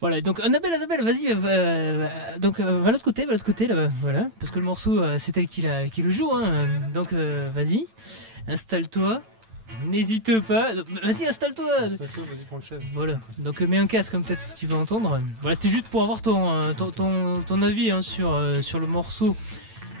Voilà, donc Annabelle, vas-y, donc va de l'autre côté, là, voilà, parce que le morceau, c'est elle qui le joue, hein, donc vas-y, installe-toi, n'hésite pas, vas-y, installe-toi. Vas-y, prends le chef. Voilà, donc mets un casque, comme peut-être si tu veux entendre. Voilà, c'était juste pour avoir ton avis hein, sur le morceau.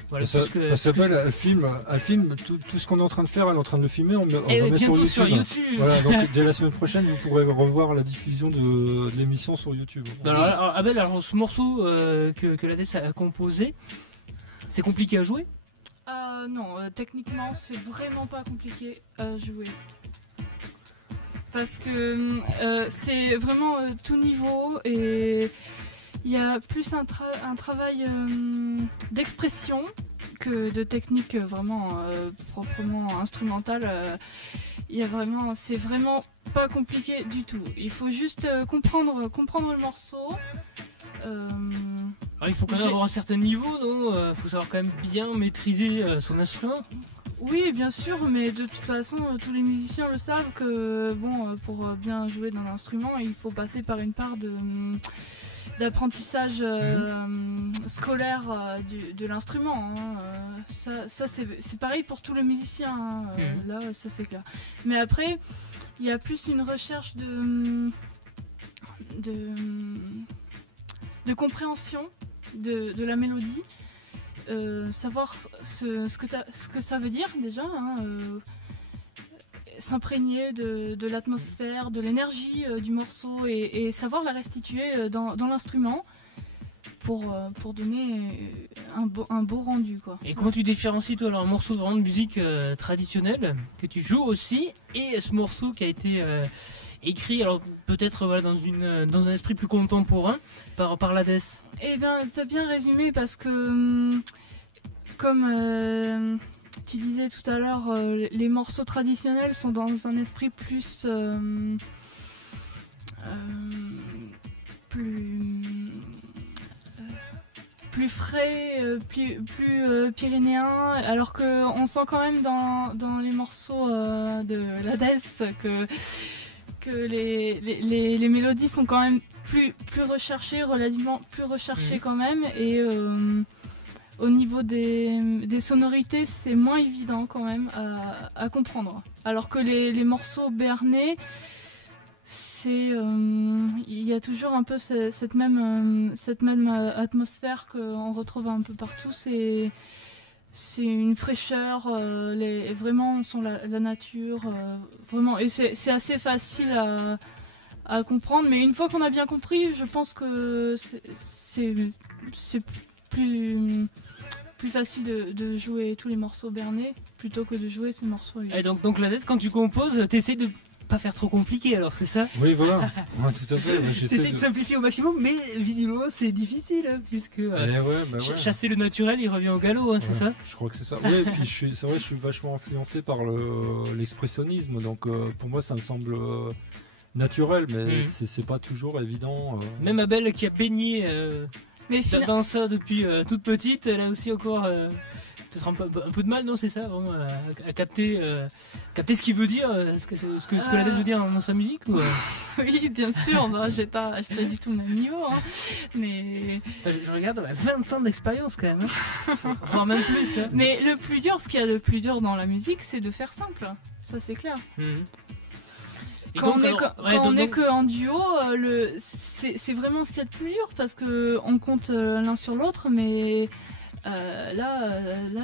Voilà, Parce que elle filme tout ce qu'on est en train de faire, elle est en train de le filmer, on le met sur YouTube. Voilà, donc dès la semaine prochaine, vous pourrez revoir la diffusion de l'émission sur YouTube. Alors, Abel, ce morceau que l'ADES a composé, c'est compliqué à jouer? Non, techniquement, c'est vraiment pas compliqué à jouer. Parce que c'est vraiment tout niveau et il y a plus un travail d'expression que de technique vraiment proprement instrumentale. C'est vraiment pas compliqué du tout. Il faut juste comprendre le morceau. Alors, il faut quand même avoir un certain niveau, non? Il faut savoir quand même bien maîtriser son instrument. Oui, bien sûr, mais de toute façon, tous les musiciens le savent que pour bien jouer dans l'instrument, il faut passer par une part d'apprentissage scolaire de l'instrument. Hein. Ça c'est pareil pour tous les musiciens. Hein. Là, ça c'est clair. Mais après, il y a plus une recherche de compréhension de la mélodie. Savoir ce que ça veut dire déjà, hein, s'imprégner de l'atmosphère, de l'énergie du morceau et savoir la restituer dans l'instrument pour donner un beau rendu, quoi. Et comment tu différencies toi alors un morceau de musique traditionnelle que tu joues aussi et ce morceau qui a été écrit alors peut-être voilà, dans un esprit plus contemporain par l'ADES? Eh bien, tu as bien résumé parce que comme tu disais tout à l'heure, les morceaux traditionnels sont dans un esprit plus plus frais, plus pyrénéen, alors qu'on sent quand même dans les morceaux de l'ADES que les mélodies sont quand même plus recherchées, relativement plus recherchées quand même, et au niveau des sonorités, c'est moins évident quand même à comprendre. Alors que les morceaux béarnais, il y a toujours un peu cette même atmosphère qu'on retrouve un peu partout. C'est une fraîcheur, vraiment on sent la nature, vraiment, et c'est assez facile à comprendre. Mais une fois qu'on a bien compris, je pense que c'est plus facile de jouer tous les morceaux béarnais plutôt que de jouer ces morceaux. Et donc l'ADES, quand tu composes, t'essaies de pas faire trop compliqué, alors c'est ça? Oui, voilà. Ouais, tout à fait. J'essaie de simplifier au maximum, mais visiblement c'est difficile, hein, puisque chasser le naturel, il revient au galop, hein, c'est ça? Je crois que c'est ça. Oui, et puis c'est vrai, je suis vachement influencé par l'expressionnisme, donc pour moi ça me semble naturel, mais c'est pas toujours évident. Même Abel qui a baigné dans ça depuis toute petite, elle a aussi encore peut-être un peu de mal, non, c'est ça, vraiment, à capter ce qu'il veut dire, ce que l'ADES veut dire dans sa musique ou, Oui, bien sûr, j'ai pas du tout le même niveau, hein, mais... Je regarde, 20 ans d'expérience quand même, hein. Voire même plus. Hein. Mais ce qu'il y a de plus dur dans la musique, c'est de faire simple, ça c'est clair. Quand on est que en duo, c'est vraiment ce qu'il y a de plus dur, parce qu'on compte l'un sur l'autre, mais là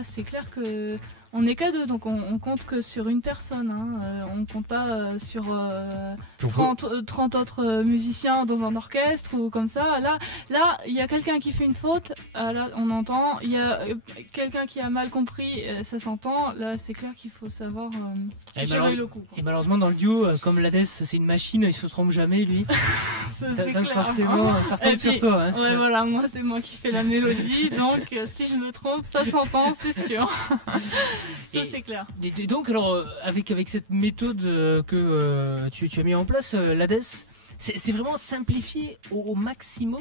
c'est clair que on n'est qu'à deux, donc on compte que sur une personne, hein. On compte pas sur 30 autres musiciens dans un orchestre ou comme ça. Là, il y a quelqu'un qui fait une faute, là on entend, il y a quelqu'un qui a mal compris, ça s'entend. Là, c'est clair qu'il faut savoir gérer le coup. Et malheureusement, dans le duo, comme l'ADES, c'est une machine, il se trompe jamais, lui. Donc forcément, ça retombe sur toi. Hein, ouais, voilà, c'est moi qui fais la mélodie, donc si je me trompe, ça s'entend, c'est sûr. Ça, c'est clair. Et donc, alors, avec cette méthode que tu as mis en place, l'ADES, c'est vraiment simplifié au maximum.